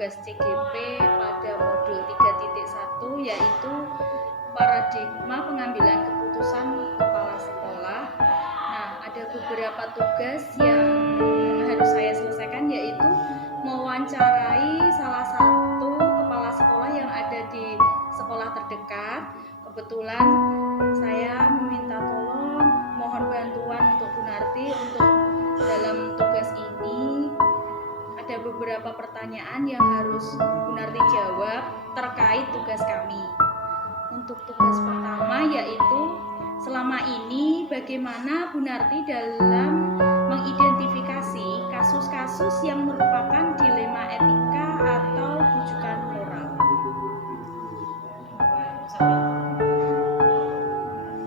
tugas CGP pada modul 3.1 yaitu paradigma pengambilan keputusan kepala sekolah. Nah, ada beberapa tugas yang harus saya selesaikan, yaitu mewawancarai salah satu kepala sekolah yang ada di sekolah terdekat. Kebetulan saya meminta tolong, mohon bantuan untuk Bu Narti untuk dalam tugas ini. Ada beberapa pertanyaan yang harus Bu Narti jawab terkait tugas kami. Untuk tugas pertama yaitu selama ini bagaimana Bu Narti dalam mengidentifikasi kasus-kasus yang merupakan dilema etika atau rujukan moral.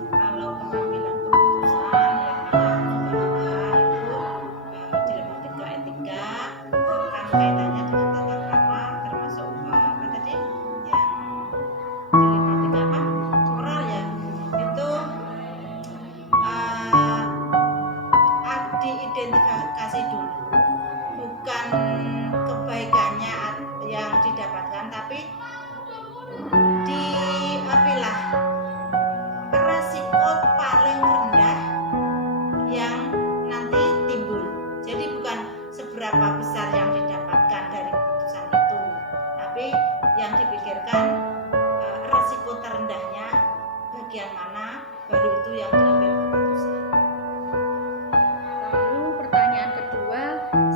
Kalau pengambilan keputusan yang dilema etika kan kaitannya dengan tata krama, termasuk apa tadi yang dilema moral ya, itu diidentifikasi dulu, bukan kebaikannya yang didapatkan, tapi dipilah resiko paling rendah yang nanti timbul. Jadi bukan seberapa besar yang didapatkan dari keputusan itu, tapi yang dipikirkan resiko terendahnya bagian mana, baru itu yang diambil keputusan. Lalu pertanyaan kedua,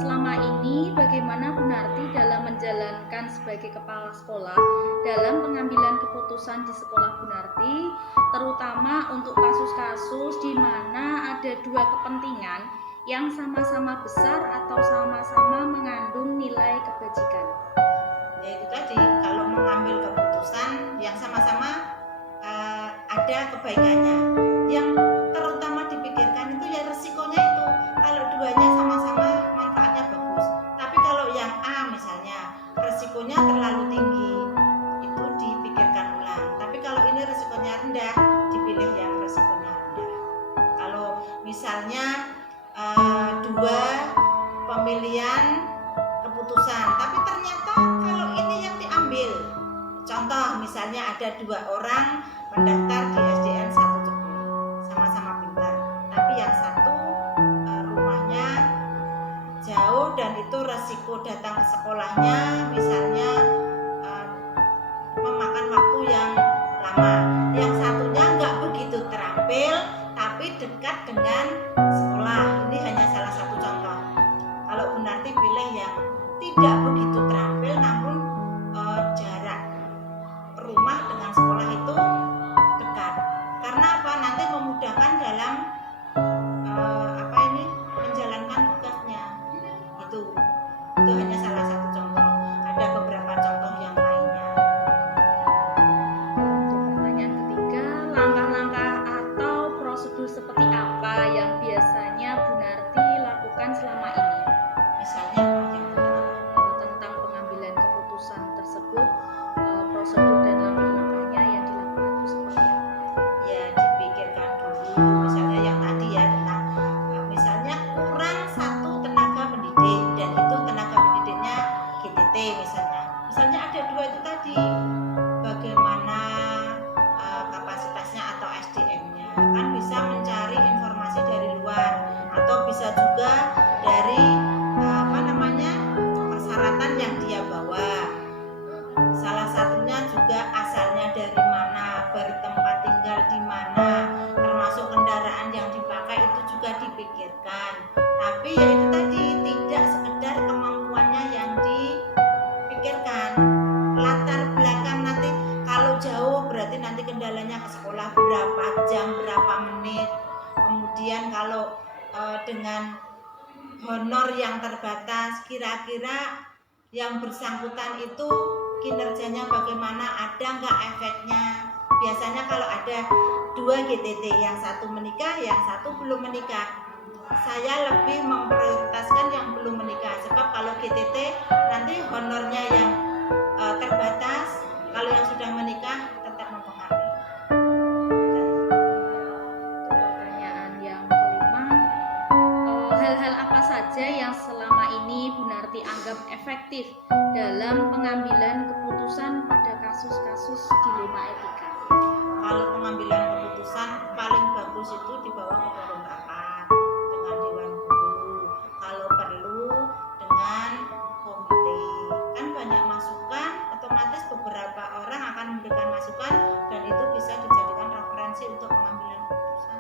selama ini bagaimana Bu Narti dalam menjalankan sebagai kepala sekolah dalam pengambilan keputusan di sekolah Bu Narti, terutama untuk kasus-kasus di mana ada dua kepentingan yang sama-sama besar atau sama-sama mengandung nilai kebajikan. Ya itu tadi, kalau mengambil keputusan yang sama-sama ada kebaikannya, yang terutama dipikirkan itu ya resikonya itu. Kalau duanya sama-sama manfaatnya bagus, tapi kalau yang A misalnya resikonya terlalu tinggi, itu dipikirkan ulang. Tapi kalau ini resikonya rendah, dipilih yang resikonya rendah. Kalau misalnya dua pemilihan keputusan, tapi ternyata kalau ini yang diambil, contoh misalnya ada dua orang mendaftar di SDN 1 Jepul, sama-sama pintar, tapi yang satu rumahnya jauh dan itu resiko datang ke sekolahnya misalnya memakan waktu yang lama. Yang satunya nggak begitu terampil tapi dekat dengan sekolah. Ini hanya salah satu contoh. Kalau Bu Narti pilih yang tidak begitu terampil namun jarak rumah dengan sekolah itu dekat. Karena apa? Nanti memudahkan dalam menjalankan tugasnya. Itu hanya salah satu contoh. Ada beberapa contoh yang lainnya. Untuk pertanyaan ketiga, langkah-langkah atau prosedur seperti apa yang biasanya Bu Narti lakukan selama ini? Misalnya tentang pengambilan keputusan tersebut, prosedur dan langkah-langkahnya yang dilakukan itu seperti apa? Ya dipikirkan dulu, misalnya yang tadi ya tentang misalnya kurang satu tenaga pendidik dan itu tenaga pendidiknya GTT misalnya ada dua itu tadi, bagaimana kapasitasnya atau SDM-nya, kan bisa mencari informasi dari luar atau bisa juga dari persyaratan yang dia bawa. Salah satunya juga asalnya dari mana, bertempat tinggal di mana, termasuk kendaraan yang dipakai itu juga dipikirkan. Tapi ya itu tadi, tidak sekedar kemampuannya yang dipikirkan, latar belakang nanti kalau jauh berarti nanti kendalanya ke sekolah berapa jam, berapa menit. Kemudian kalau dengan honor yang terbatas, kira-kira yang bersangkutan itu kinerjanya bagaimana, ada nggak efeknya. Biasanya kalau ada dua GTT, yang satu menikah, yang satu belum menikah, saya lebih memprioritaskan yang belum menikah. Sebab kalau GTT nanti honornya yang terbatas, kalau yang sudah menikah tetap mempengaruhi. Pertanyaan yang kelima, hal-hal apa saja yang selama ini Bu Narti Narti anggap efektif dalam pengambilan keputusan pada kasus-kasus dilema etika? Kalau pengambilan keputusan paling bagus itu dibawa ke forum rapat dengan dewan guru. Kalau perlu dengan komite. Kan banyak masukan, otomatis beberapa orang akan memberikan masukan dan itu bisa dijadikan referensi untuk pengambilan keputusan.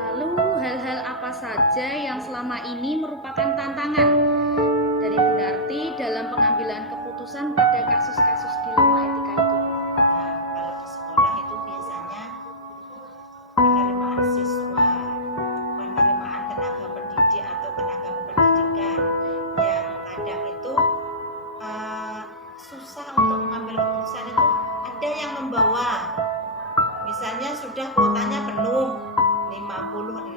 Lalu hal-hal apa saja yang selama ini merupakan tantangan dari Bu Narti dalam pengambilan keputusan pada kasus-kasus dilema etika itu? Nah, kalau di sekolah itu biasanya penerimaan siswa, penerimaan tenaga pendidik atau tenaga pendidikan yang kadang itu susah untuk mengambil keputusan itu. Ada yang membawa, misalnya sudah kuotanya penuh 56,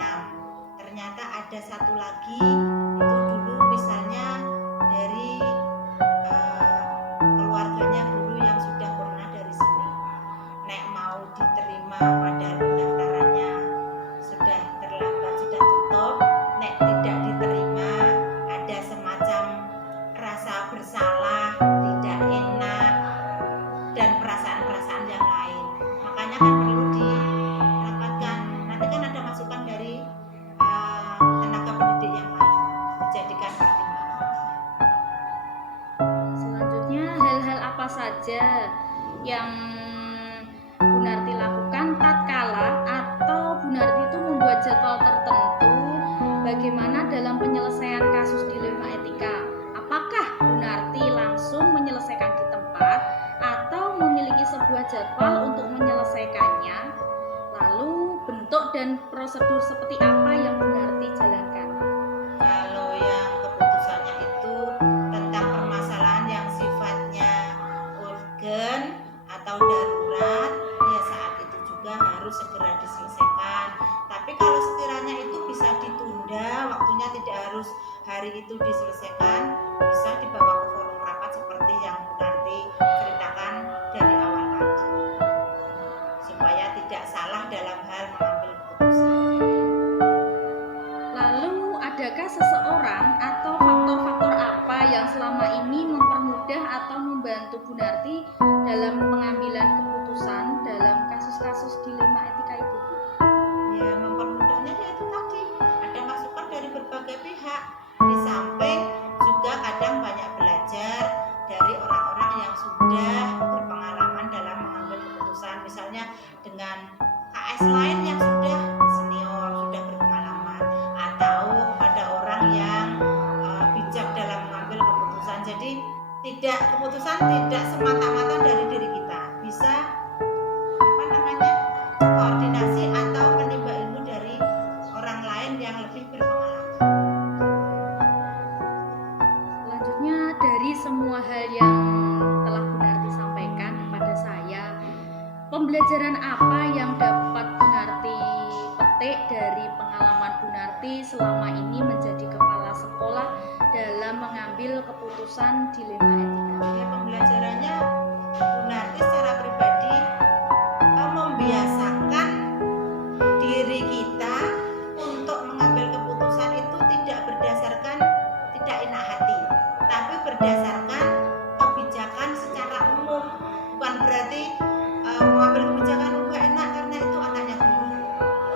ternyata ada satu lagi itu dulu misalnya dari keluarganya guru yang sudah pernah dari sini, nek mau diterima pada pendaftarannya sudah terlambat, sudah tutup, nek tidak diterima ada semacam rasa bersalah, tidak enak dan perasaan-perasaan yang lain. Makanya kan perlu dirapatkan. Nanti kan ada masukan dari tenaga pendidik yang lain dijadikan pertimbangan. Selanjutnya, hal-hal apa saja yang Bu Narti lakukan tatkala atau Bu Narti itu membuat jadwal tertentu bagaimana dalam penyelesaian kasus dilema etika? Apakah Bu Narti langsung menyelesaikan di tempat atau memiliki sebuah jadwal untuk menyelesaikannya? Lalu bentuk dan prosedur seperti apa yang Bu Narti jalankan? Kalau yang keputusannya itu tentang permasalahan yang sifatnya urgen atau darurat, ya saat itu juga harus segera diselesaikan. Tapi kalau sekiranya itu bisa ditunda, waktunya tidak harus hari itu diselesaikan, bisa dibawa ke forum rapat seperti yang Bu Narti ceritakan dari awal tadi, supaya tidak salah dalam hal mengambil keputusan. Lalu adakah seseorang atau faktor-faktor apa yang selama ini mempermudah atau membantu Bu Narti dalam pengambilan keputusan dalam kasus-kasus dilema etika itu? Ya, mempermudahnya yaitu tadi ada masukan dari berbagai pihak. Di samping juga kadang banyak belajar dari orang-orang yang sudah berpengalaman dalam mengambil keputusan, misalnya dengan KS lain yang sudah senior, sudah berpengalaman, atau pada orang yang bijak dalam mengambil keputusan. Jadi keputusan tidak semata-mata dari diri kita, bisa koordinasi atau menimba ilmu dari orang lain yang lebih berpengalaman. Selanjutnya, dari semua hal yang telah Bu Narti sampaikan kepada saya, pembelajaran apa yang dapat Bu Narti petik dari pengalaman Bu Narti selama ini menjadi kepala sekolah dalam mengambil keputusan dilema etika? Ya, pembelajarannya Bu Narti secara pribadi membiasakan diri kita untuk mengambil keputusan itu tidak berdasarkan tidak enak hati, tapi berdasarkan kebijakan secara umum. Bukan berarti mengambil kebijakan enggak enak karena itu anaknya guru,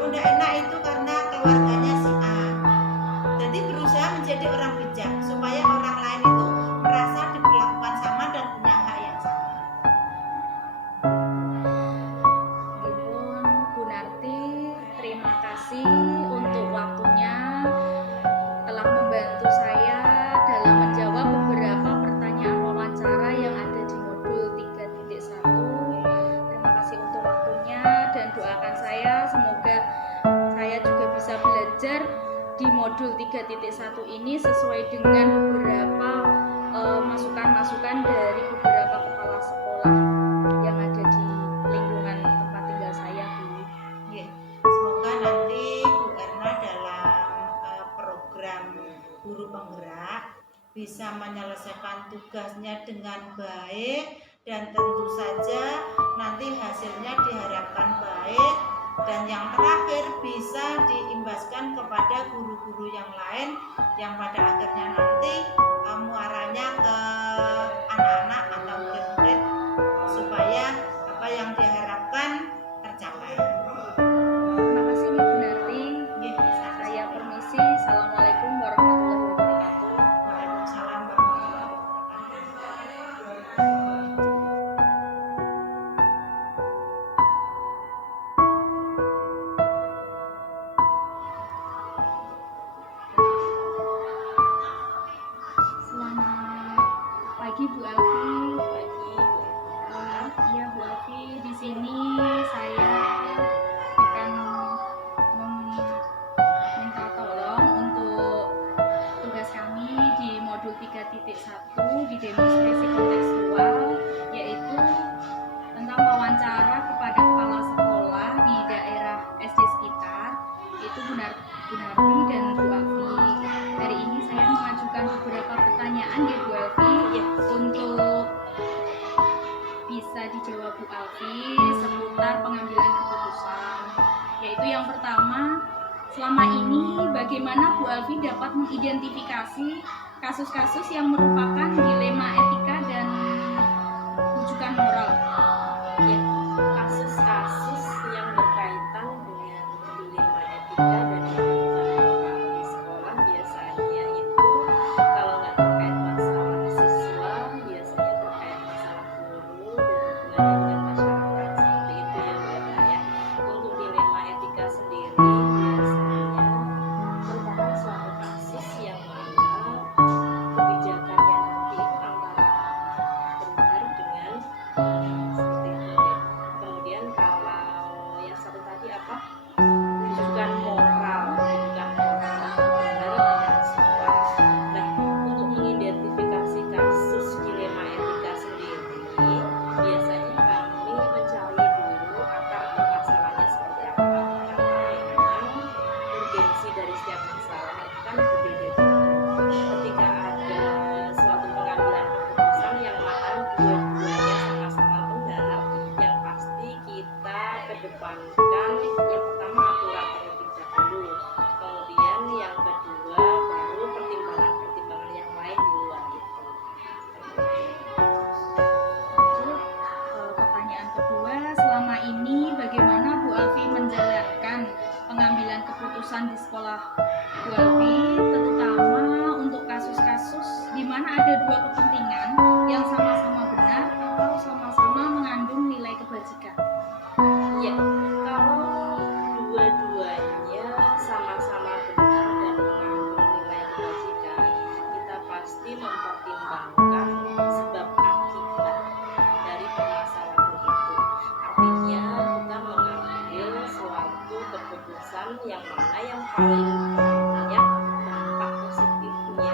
enggak enak itu karena keluarganya si A. Jadi berusaha menjadi orang bijak supaya orang lain itu merasa diperlakukan sama dan punya hak yang sama. Bu Narti, terima kasih untuk waktunya telah membantu saya dalam menjawab beberapa pertanyaan wawancara yang ada di modul 3.1. Terima kasih untuk waktunya dan doakan saya semoga saya juga bisa belajar di modul 3.1 ini sesuai dengan beberapa masukan-masukan dari beberapa kepala sekolah yang ada di lingkungan tempat tinggal saya, Bu. Ya, semoga nanti Bu Erna dalam program guru penggerak bisa menyelesaikan tugasnya dengan baik dan tentu saja nanti hasilnya diharapkan baik, dan yang terakhir bisa diimbaskan kepada guru-guru yang lain yang pada akhirnya selama ini bagaimana Bu Alfi dapat mengidentifikasi kasus-kasus yang merupakan dilema etika dan rujukan moral? Ya, kasus-kasus yang berkaitan dengan dilema etika dan rujukan moral di sekolah biasanya itu kalau nggak terkait masalah siswa, biasanya terkait masalah guru dan hubungannya dengan masyarakat seperti itu ya Bu Eva ya. Untuk dilema etika sendiri biasanya merupakan suatu kasus yang mana kebijakannya nanti itu antara benar dengan seperti itu. Kemudian kalau yang satu tadi apa? Rujukan moral, benar dengan salah. Nah, untuk mengidentifikasi kasus dilema etika sendiri, biasanya kami mencari dulu akar permasalahannya seperti apa. Karena memang urgensi dari setiap masalah itu kan berbeda-beda. Ketika ada suatu pengambilan keputusan yang mana dua-duanya sama-sama benar, yang pasti kita kedepankan yang pertama aturan terlebih dahulu, kemudian yang kedua baru pertimbangan-pertimbangan yang lain di luar itu. Lalu, pertanyaan kedua, selama ini bagaimana Bu Alfi menjalankan pengambilan keputusan di sekolah Bu Alfi, terutama untuk kasus-kasus di mana ada dua kepentingan yang sama-sama benar atau sama-sama mengandung nilai kebajikan? Ya, kalau dua-duanya sama-sama benar dan mengandung nilai kebajikan, kita pasti mempertimbangkan sebab akibat dari permasalahan itu. Artinya kita mengambil suatu keputusan yang mana yang paling banyak dampak positifnya.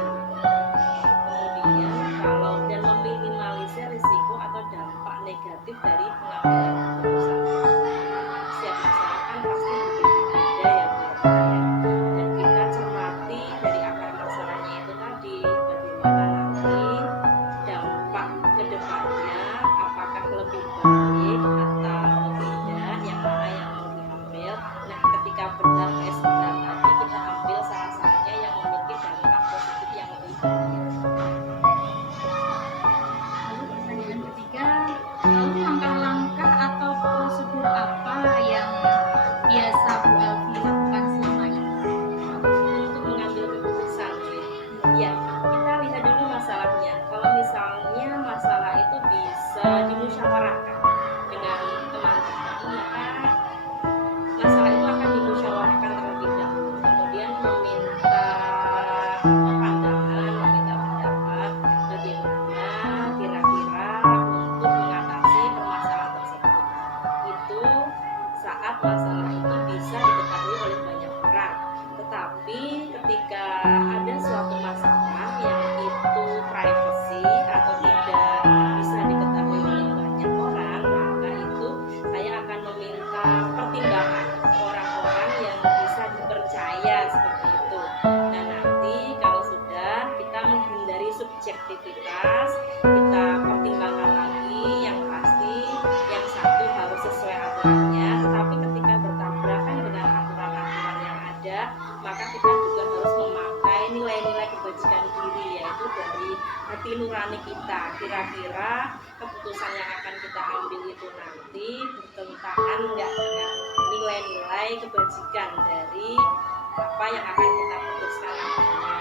Kemudian kalau dan meminimalisir risiko atau dampak negatif dari pengambilan keputusan. Setiap masalah kan pasti berbeda-beda ya Bu Eva ya. Dan kita cermati dari akar masalahnya itu tadi, bagaimana nanti dampak kedepannya, apakah lebih baik atau tidak, yang mana yang mau diambil. Nah, ketika benar tadi kita ambil salah satunya yang memiliki dampak positif yang lebih baik. Lalu pertanyaan ketiga, lalu langkah-langkah atau prosedur apa yang biasa Bu Alfi lakukan selama ini? Untuk mengambil keputusan ya, kita lihat dulu masalahnya. Kalau misalnya masalah itu bisa dimusyawarahkan dengan teman-teman, maka masalah itu akan dimusyawarahkan terlebih dahulu, kemudian meminta pandangan, meminta pendapat bagaimana kira-kira untuk mengatasi permasalahan tersebut. Itu saat masalah itu bisa diketahui oleh banyak orang. Tetapi ketika ada suatu masalah yang itu privacy atau tidak bisa diketahui oleh banyak orang, maka itu saya akan meminta pertimbangan orang-orang yang bisa dipercaya seperti itu. Nah, nanti kalau sudah kita menghindari subjektivitas, kita pertimbangkan lagi yang pasti yang satu harus sesuai aturannya, tetapi ketika bertabrakan dengan aturan-aturan yang ada, maka kita juga harus memakai nilai-nilai kebajikan diri, yaitu dari hati nurani kita. Kira-kira keputusan yang akan kita ambil itu nanti bertentangan enggak dengan nilai-nilai kebajikan dari apa yang akan kita putuskan nantinya.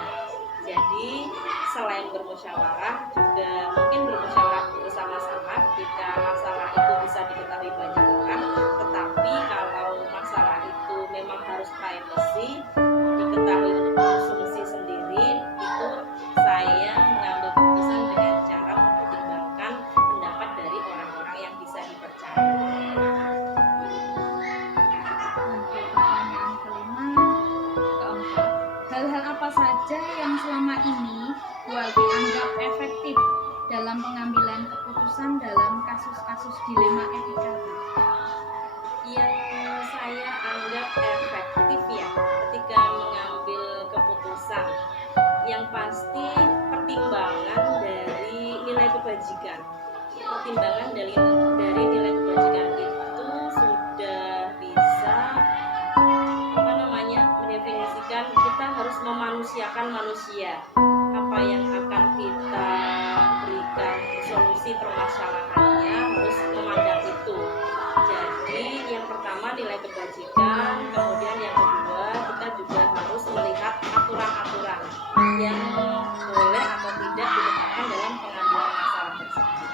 Jadi selain bermusyawarah, juga mungkin bermusyawarah bersama-sama ketika masalah itu bisa diketahui banyak orang. Tetapi kalau masalah itu memang harus privacy, diketahui untuk konsumsi sendiri, itu saya mengambil keputusan dengan cara mempertimbangkan pendapat dari orang-orang yang bisa dipercaya. Untuk pertanyaan keempat, hal-hal apa saja yang selama ini Bu Alfi anggap efektif dalam pengambilan keputusan dalam kasus-kasus dilema etika? Yang saya anggap efektif ya ketika mengambil keputusan, yang pasti pertimbangan dari nilai kebajikan. Pertimbangan dari nilai kebajikan itu sudah bisa memanusiakan manusia. Apa yang akan kita berikan solusi permasalahannya harus memandang itu. Jadi yang pertama nilai kebajikan, kemudian yang kedua kita juga harus melihat aturan-aturan yang boleh atau tidak ditetapkan dalam pengambilan masalah tersebut.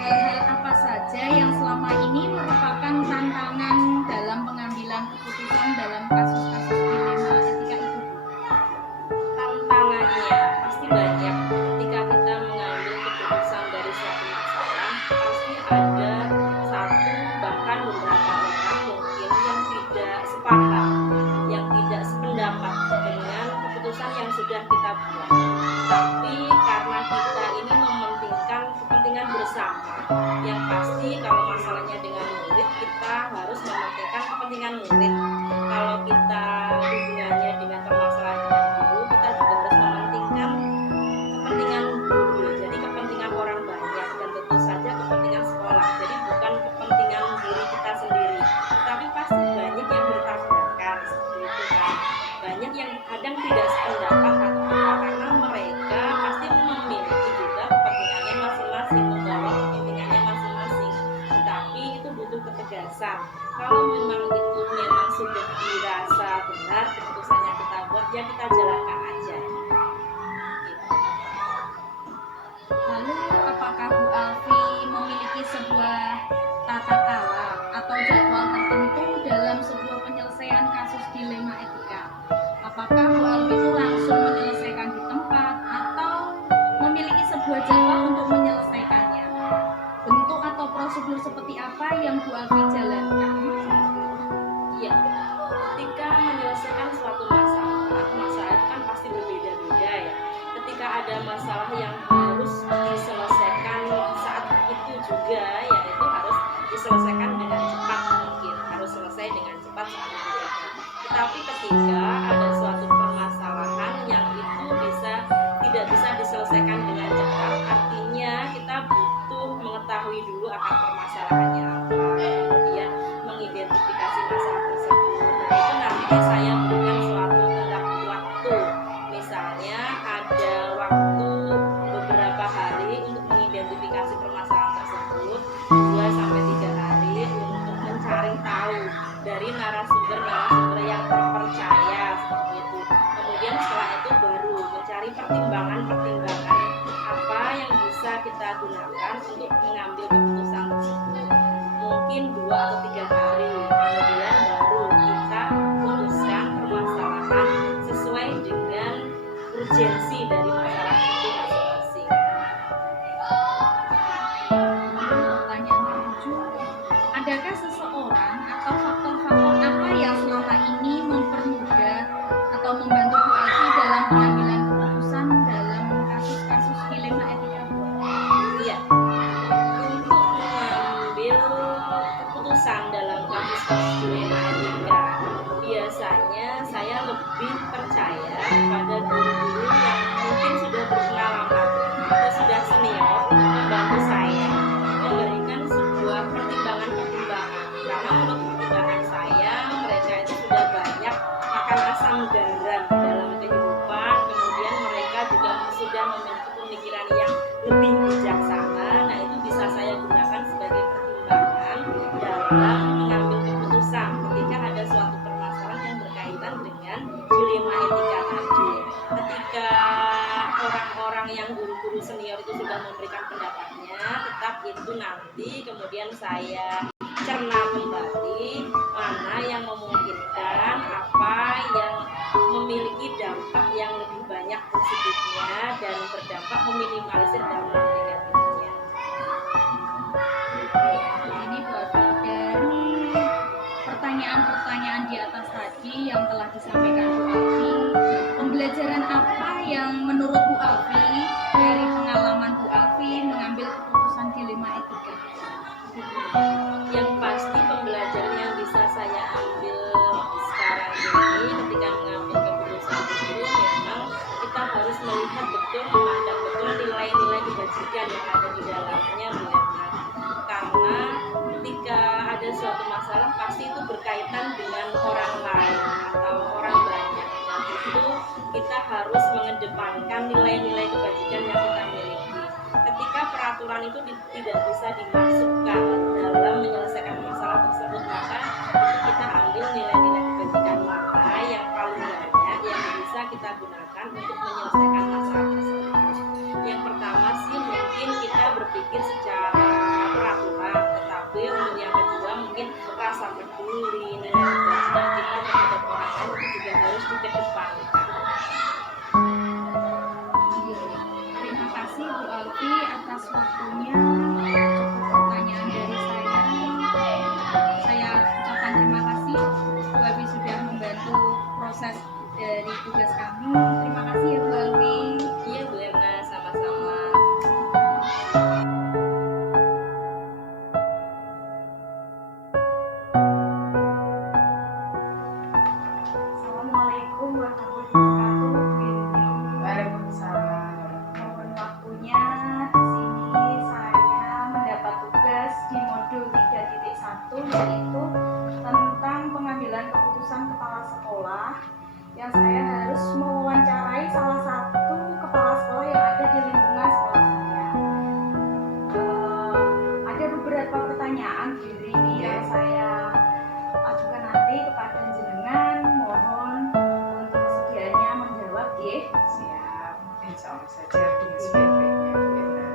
Hal-hal apa saja yang selama ini merupakan tantangan dalam pengambilan keputusan dalam kasus-kasus dilema etika itu? Tantangannya pasti banyak. Ketika kita mengambil keputusan dari suatu masalah, pasti ada satu bahkan beberapa orang mungkin yang tidak sepaham, yang tidak sependapat dengan keputusan yang sudah kita buat. Tapi karena kita ini mementingkan kepentingan bersama, yang pasti kalau masalahnya dengan murid, kita harus mementingkan kepentingan murid. Kalau kita hubungannya dengan permasalahan dengan guru, kita juga harus mementingkan kepentingan guru. Jadi kepentingan orang banyak dan tentu saja kepentingan sekolah. Jadi bukan kepentingan diri kita sendiri. Tapi pasti banyak yang bertabrakan seperti itu kan. Banyak yang kadang tidak sependapat atau apa karena mereka pasti memiliki juga kepentingannya masing-masing, membawa kepentingannya masing-masing. Tetapi itu butuh ketegasan. Kalau memang itu memang sudah dirasa benar keputusan yang kita buat, ya kita jalankan aja. Gitu. Lalu apakah Bu Alfi memiliki sebuah tata cara atau jadwal tertentu dalam sebuah penyelesaian kasus dilema etika? Apakah Bu Alfi itu langsung menyelesaikan di tempat atau memiliki sebuah jadwal untuk menyelesaikannya? Bentuk atau prosedur seperti apa yang Bu Alfi jalankan? Iya, ketika menyelesaikan suatu masalah, masalah itu kan pasti berbeda-beda ya. Ketika ada masalah yang harus diselesaikan saat itu juga, ya itu harus diselesaikan dengan cepat mungkin, harus selesai dengan cepat saat itu juga. Tetapi ketika ada suatu permasalahan yang itu tidak bisa diselesaikan dengan cepat, artinya kita butuh mengetahui dulu akan permasalahannya apa, kemudian mengidentifikasi masalah tersebut. Nah itu nanti saya berikan suatu tenggat waktu. Misalnya ada waktu beberapa hari untuk mengidentifikasi permasalahan tersebut, 2-3 hari untuk mencari tahu dari narasumber yang terpercaya seperti itu. Kemudian setelah itu baru mencari pertimbangan apa yang bisa kita gunakan untuk mengambil keputusan tersebut. Mungkin 2-3 hari, kemudian baru kita putuskan permasalahan sesuai dengan urgensi dari masalah itu masing-masing. Pertanyaan ketujuh, adakah seseorang atau faktor-faktor apa yang selama ini mempermudah atau membantu Bu Alfi dalam pengambilan keputusan dalam kasus-kasus dilema etika? Iya, untuk mengambil keputusan dalam kasus-kasus dilema etika, biasanya saya lebih percaya pada guru-guru yang mungkin sudah berpengalaman atau sudah senior untuk membantu saya memberikan sebuah pertimbangan-pertimbangan. Karena menurut pertimbangan saya, mereka itu sudah banyak makan asam garam dalam kehidupan, kemudian mereka juga sudah memiliki pemikiran yang lebih bijaksana. Nah itu bisa saya gunakan sebagai pertimbangan dalam mengambil keputusan ketika ada suatu permasalahan yang berkaitan dengan dilema etika tadi. Ketika orang-orang yang guru-guru senior itu sudah memberikan pendapatnya, tetap itu nanti kemudian saya cerna kembali mana yang memungkinkan, apa yang memiliki dampak yang lebih banyak positifnya dan berdampak meminimalisir dampak negatifnya. Ini Bu Alfi, dari pertanyaan-pertanyaan di atas tadi yang telah disampaikan Bu Alfi, pembelajaran apa yang menurut Bu Alfi dari pengalaman Bu Alfi mengambil keputusan dilema etika? Yang pasti pembelajaran yang bisa saya ambil sekarang ini ketika mengambil keputusan itu memang kita harus melihat betul, memandang betul nilai-nilai kebajikan yang ada di dalamnya benar. Karena ketika ada suatu suatu masalah pasti itu berkaitan dengan orang lain atau orang banyak. Nah, itu kita harus mengedepankan nilai-nilai kebajikan yang kita miliki. Ketika peraturan itu tidak bisa dimasukkan dalam menyelesaikan masalah tersebut, maka itu kita ambil nilai-nilai kebajikan mana yang paling banyak yang bisa kita gunakan untuk menyelesaikan masalah tersebut. Yang pertama sih mungkin kita berpikir secara peraturan, tetapi untuk yang kedua mungkin rasa peduli, nilai kebajikan kita terhadap orang lain itu juga harus dikedepankan. Terima kasih Bu Alfi atas waktunya. Cukup pertanyaan dari saya. Saya ucapkan terima kasih Bu Alfi sudah membantu proses dari tugas kami. Terima kasih ya Bu Alfi. Iya Bu Erna, sama-sama. Assalamualaikum warahmatullahi wabarakatuh. Bu Indri. Waalaikumsalam. Mohon waktunya, di sini saya mendapat tugas di modul 3.1 yaitu tentang pengambilan keputusan kepala sekolah, yang saya harus mewawancarai salah satu kepala sekolah yang ada di lingkungan sekolah saya. Ada beberapa pertanyaan diri ini yang saya ajukan nanti kepada jenengan. Mohon untuk kesediaannya menjawab, ya. Siap, insya Allah saja dengan sebaik-baiknya Bu Erna.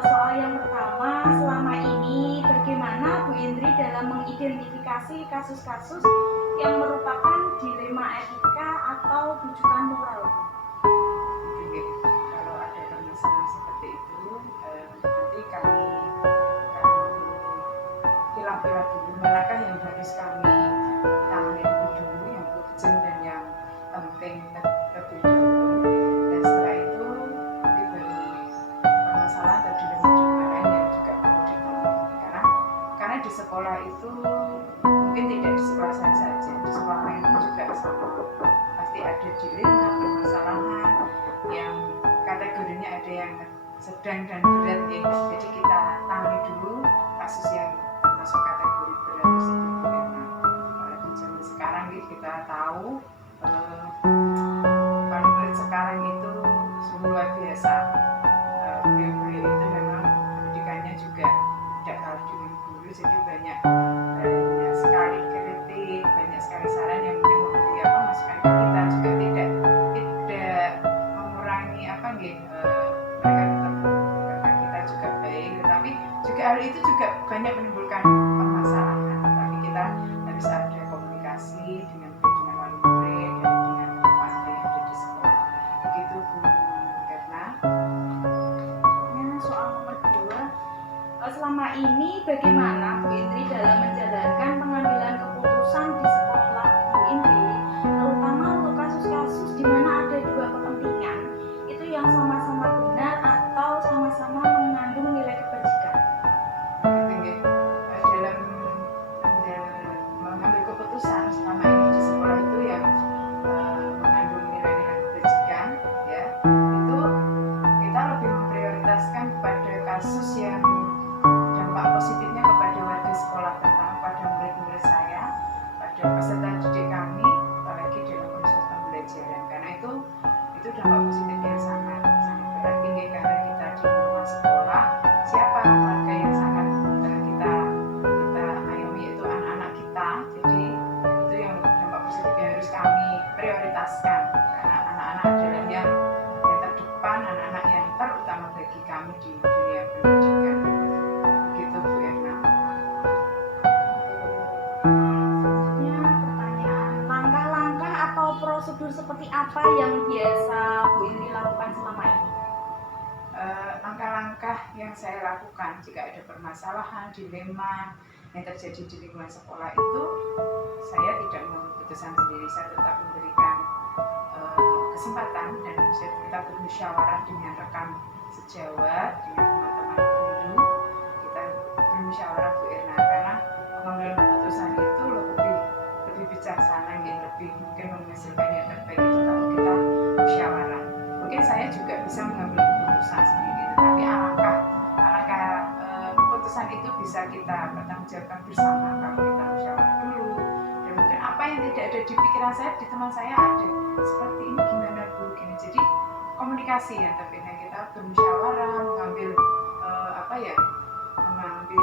Soal yang pertama, selama ini bagaimana Bu Indri dalam mengidentifikasi kasus-kasus yang merupakan dilema etika atau bujukan moral? Oke, kalau ada permasalahan seperti itu, nanti kami pilah-pilah dulu manakah yang harus kami tangani lebih dulu, yang urgent dan yang penting terlebih dahulu, dan setelah itu nanti baru permasalahan atau dilema lain yang juga perlu ditangani. Karena di sekolah itu mungkin tidak di sekolah saya saja, di sekolah lain pun juga sama, pasti ada dilema permasalahan yang kategorinya ada yang sedang dan berat ya. Jadi kita tangani dulu kasus yang termasuk kategori berat tersebut. Karena di zaman sekarang kita tahu murid sekarang itu sungguh luar biasa. Beliau-beliau itu memang pendidikannya juga tidak kalah dengan guru, jadi banyak sekali kritik, banyak sekali saran yang mungkin memberi masukan ke kita, juga tidak mengurangi mereka tetap karena kita juga baik, tetapi juga hal itu juga banyak menimbulkan permasalahan. Tapi kita harus ada komunikasi dengan wali murid dan dengan warga yang ada di sekolah. Begitu Bu Erna. Soal nomor 2, selama ini bagaimana Bu Indri dalam menjalankan pengambilan keputusan di sekolah Bu Indri, terutama untuk kasus-kasus di mana ada dua kepentingan itu yang sama-sama benar atau sama-sama mengandung nilai kebajikan? Dalam mengambil keputusan selama ini di sekolah itu yang mengandung nilai-nilai kebajikan, ya, itu kita lebih memprioritaskan pada kasus yang dampak positifnya kepada warga sekolah, terutama pada murid-murid saya, pada peserta didik kami, apalagi dalam proses pembelajaran. Karena itu dampak positif yang sangat berarti karena kita di lingkungan sekolah, siapa warga yang sangat kita ayomi, yaitu anak-anak kita. Jadi itu yang dampak positif yang harus kami prioritaskan, karena anak-anak adalah yang terdepan, anak-anak yang terutama bagi kami di dunia pendidikan. Begitu Bu Erna. Selanjutnya pertanyaan, langkah-langkah atau prosedur seperti apa yang biasa Bu Indri lakukan selama ini? Langkah-langkah yang saya lakukan jika ada permasalahan, dilema yang terjadi di lingkungan sekolah itu, saya tidak mengambil keputusan sendiri, saya tetap memberikan kesempatan dan kita bermusyawarah dengan rekan sejawat, dengan teman-teman guru, kita bermusyawarah Bu Erna, karena mengambil keputusan itu lebih bijaksana, lebih mungkin menghasilkan yang terbaik itu kalau kita musyawarah. Mungkin saya juga bisa mengambil keputusan sendiri, tetapi alangkah keputusan keputusan itu bisa kita pertanggungjawabkan bersama kalau kita musyawarah dulu. Dan mungkin apa yang tidak ada di pikiran saya, di teman saya ada. Seperti ini gimana Bu? Gini. Jadi komunikasi ya, tapi kita bermusyawarah, mengambil mengambil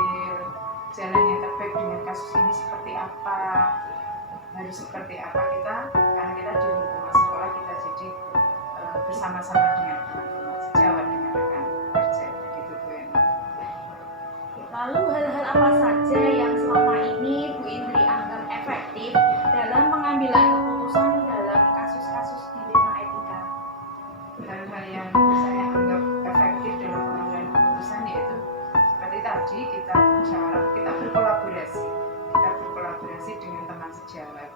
jalan yang terbaik dengan kasus ini seperti apa, harus seperti apa kita, karena kita di lingkungan sekolah kita jadi bersama-sama dengan teman-teman sejawat dengan rekan kerja begitu Bu Eni. Lalu hal-hal apa saja yang selama ini Bu Indri anggap efektif dalam pengambilan keputusan dalam kasus-kasus dilema etika? Hal-hal yang saya anggap efektif dalam pengambilan keputusan yaitu seperti tadi kita musyawarah, kita berkolaborasi dengan teman sejawat,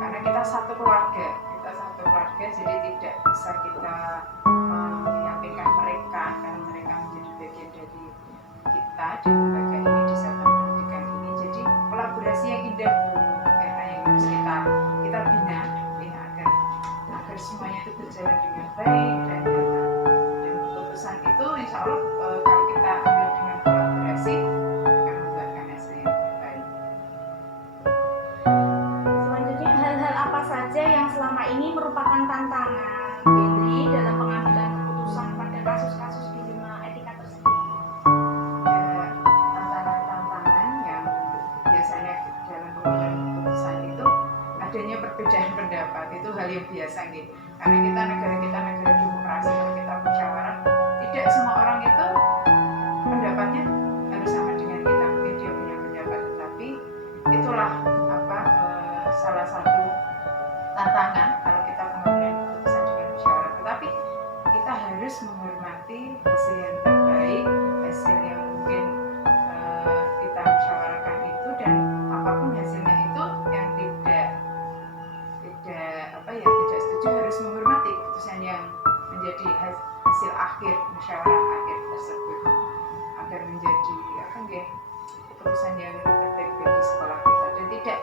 karena kita satu keluarga jadi tidak bisa kita menyampaikan mereka karena mereka menjadi bagian dari kita di lembaga ini, di satuan pendidikan ini. Jadi kolaborasi yang indah yang harus kita bina ya, agar semuanya itu berjalan dengan baik dan nyata. Dan keputusan itu insya Allah kalau kita ambil dengan kolaborasi akan membuahkan hasil yang terbaik. Selanjutnya, hal-hal apa saja yang selama ini merupakan tantangan Bu Indri dalam pengambilan keputusan pada kasus-kasus dilema etika tersebut? Ya, tantangan-tantangan yang biasanya dalam pengambilan keputusan itu adanya perbedaan pendapat, itu hal yang biasa gitu. Karena negara demokrasi, kalau kita musyawarah, tidak semua orang itu pendapatnya harus sama dengan kita, mungkin dia punya pendapat, tetapi itulah salah satu tantangan kalau kita pengambilan keputusan dengan musyawarah. Tetapi kita harus menghormati hasil yang terbaik, hasil yang mungkin kita musyawarahkan itu, dan apapun hasilnya itu yang tidak setuju harus menghormati keputusan yang menjadi hasil akhir musyawarah akhir tersebut, agar menjadi keputusan yang terbaik bagi sekolah kita dan tidak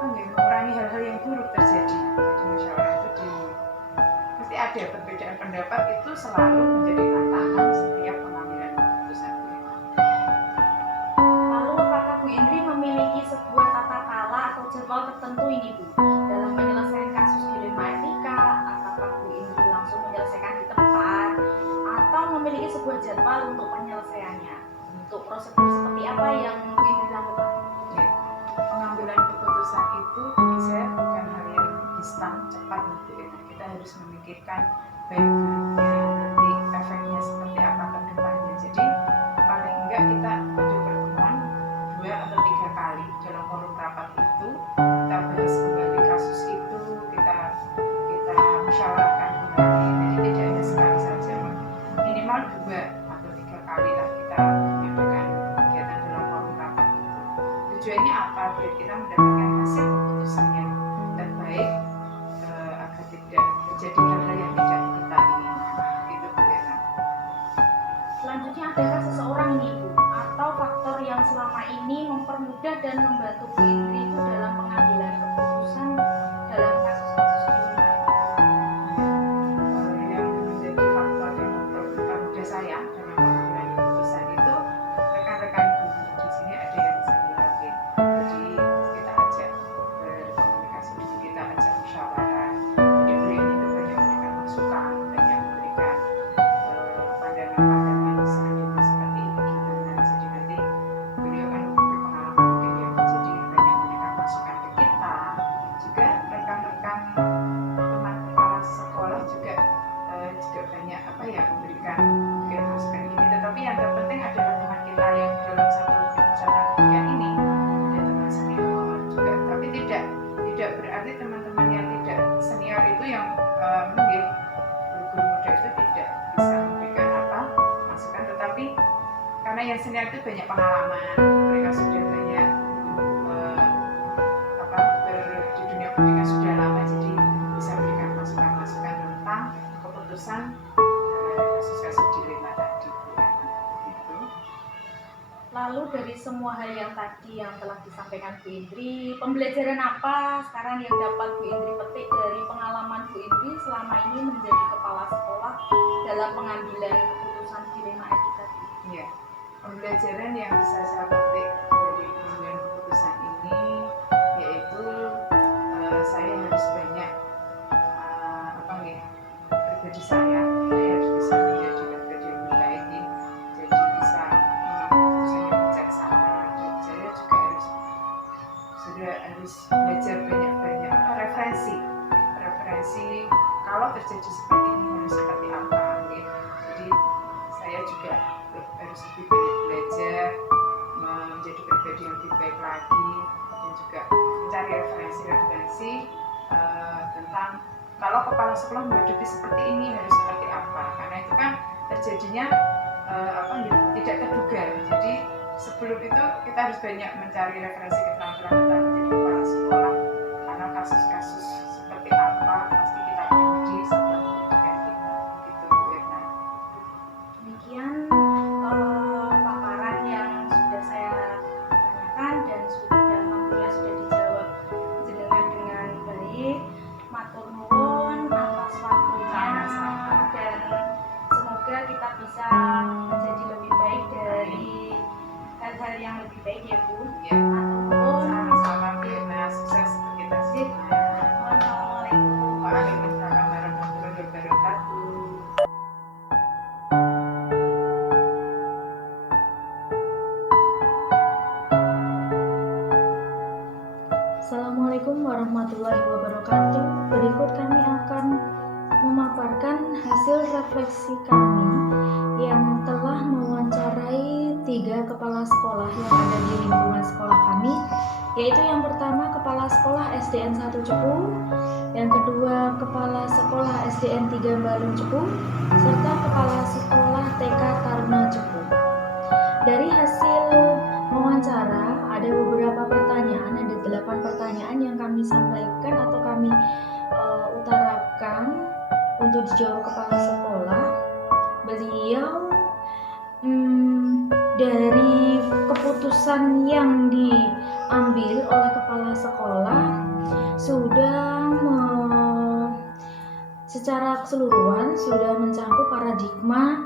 mengurangi hal-hal yang buruk terjadi. Jadi musyawarah itu pasti ada perbedaan pendapat, itu selalu menjadi tantangan setiap pengambilan keputusan. Lalu apakah Bu Indri memiliki sebuah tata cara atau jadwal tertentu ini Bu dalam menyelesaikan kasus dilema etika? Apakah Bu Indri langsung menyelesaikan di tempat atau memiliki sebuah jadwal untuk penyelesaiannya? Untuk prosedur seperti apa yang Bu Indri lakukan? Ya, pengambilan keputusan itu bagi saya bukan hal yang instan cepat gitu ya. Kita harus memikirkan baik buruknya, nanti efeknya seperti apa ke depannya. Jadi paling enggak kita ada pertemuan 2 atau 3 kali dalam forum rapat itu, kita bahas kembali kasus itu, kita musyawarahkan kembali. Jadi tidak hanya sekali saja, minimal 2 atau 3 kali lah kita mengadakan kegiatan dalam forum rapat itu. Tujuannya apa? Biar kita mendapatkan hasil keputusan yang terbaik, agar tidak terjadi hal-hal yang tidak kita inginkan. Itu Bu Ena. Selanjutnya, adakah seseorang ini Ibu atau faktor yang selama ini mempermudah dan membantu Bu Indri itu dalam pengambilan keputusan dalam kasus-kasus dilema etika? Yang menjadi faktor yang mempermudah saya dalam pengambilan keputusan itu rekan-rekan guru. Di sini ada yang senior, jadi kita ajak berkomunikasi dulu, kita ajak musyawarah. Jadi beliau itu banyak memberikan masukan, banyak memberikan pandangan-pandangan seandainya seperti ini gimana. Jadi nanti beliau kan berpengalaman mungkin ya, jadi banyak memberikan masukan ke kita. Juga rekan-rekan teman kepala sekolah juga banyak memberikan mungkin masukan ini. Tetapi yang terpenting adalah teman kita yang dalam satu satuan pendidikan ini, ada teman senior juga. Tapi tidak berarti teman-teman yang tidak senior itu yang mungkin guru-guru muda itu tidak bisa memberikan masukan. Tetapi karena yang senior itu banyak pengalaman, mereka sudah banyak di dunia pendidikan sudah lama, jadi bisa memberikan masukan-masukan tentang keputusan kasus-kasus dilema tadi. Gitu. Lalu dari semua hal yang tadi yang telah disampaikan Bu Indri, pembelajaran apa sekarang yang dapat Bu Indri petik dari pengalaman Bu Indri selama ini menjadi kepala sekolah dalam pengambilan keputusan dilema etika? Iya. pembelajaran yang bisa saya petik dari pengambilan keputusan ini yaitu saya harus banyak pribadi saya harus bisa menjadi pribadi yang baik, jadi bisa keputusan yang bijaksana, dan saya juga harus belajar banyak referensi kalau terjadi seperti ini harus seperti apa, jadi saya juga harus lebih banyak belajar menjadi pribadi yang lebih baik lagi, dan juga mencari referensi tentang kalau kepala sekolah menghadapi seperti ini harus seperti apa, karena itu kan terjadinya tidak terduga. Jadi sebelum itu kita harus banyak mencari referensi keterampilan kita menjadi kepala sekolah, karena kasus-kasus seperti apa pasti kita uji setelah pendidikan kita, gitu Bu Erna. Demikian paparan yang sudah saya tanyakan dan alhamdulillah sudah dijawab dengan baik. Matur nuwun atas waktunya, dan semoga kita bisa menjadi lebih baik dari hal-hal yang lebih baik ya Bu. Ya, Matur nuwun. sama-sama Bu Erna, sukses untuk kita semua. Wassalamualaikum. Waalaikumsalam warahmatullahi wabarakatuh. Assalamualaikum warahmatullahi wabarakatuh. Berikut kami akan memaparkan hasil refleksi kami yang telah mewawancarai 3 kepala sekolah yang ada di lingkungan sekolah kami, yaitu yang pertama Kepala Sekolah SDN 1 Cepu, yang kedua Kepala Sekolah SDN 3 Balung Cepu, serta Kepala Sekolah TK Taruna Cepu. Dari hasil wawancara ada beberapa pertanyaan, ada 8 pertanyaan yang kami sampaikan atau kami utarakan untuk dijawab kepala sekolah. Beliau dari keputusan yang diambil oleh kepala sekolah sudah secara keseluruhan sudah mencangkup paradigma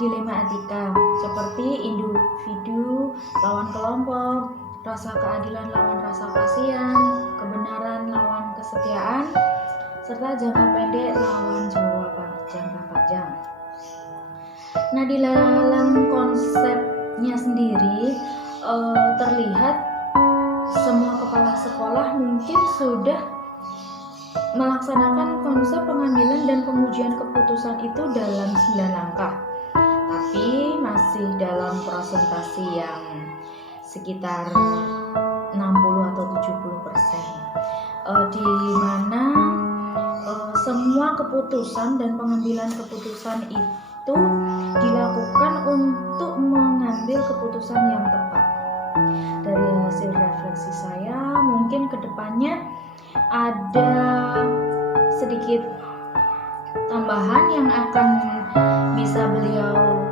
dilema etika seperti individu lawan kelompok, rasa keadilan lawan rasa kasihan, kebenaran lawan kesetiaan, serta jangka pendek lawan jangka panjang. Nah, di dalam konsepnya sendiri terlihat semua kepala sekolah mungkin sudah melaksanakan konsep pengambilan dan pengujian keputusan itu dalam 9 langkah, tapi masih dalam presentasi yang sekitar 60 atau 70%, di mana semua keputusan dan pengambilan keputusan itu dilakukan untuk mengambil keputusan yang tepat. Dari hasil refleksi saya, mungkin kedepannya ada sedikit tambahan yang akan bisa beliau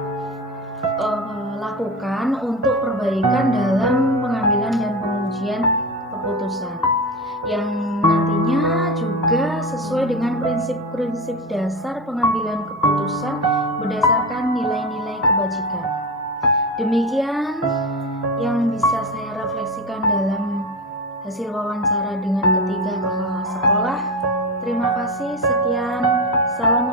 lakukan untuk perbaikan dalam pengambilan dan pengujian keputusan, yang nantinya juga sesuai dengan prinsip-prinsip dasar pengambilan keputusan berdasarkan nilai-nilai kebajikan. Demikian yang bisa saya refleksikan dalam hasil wawancara dengan ketiga kepala sekolah. Terima kasih, sekian. Assalamualaikum.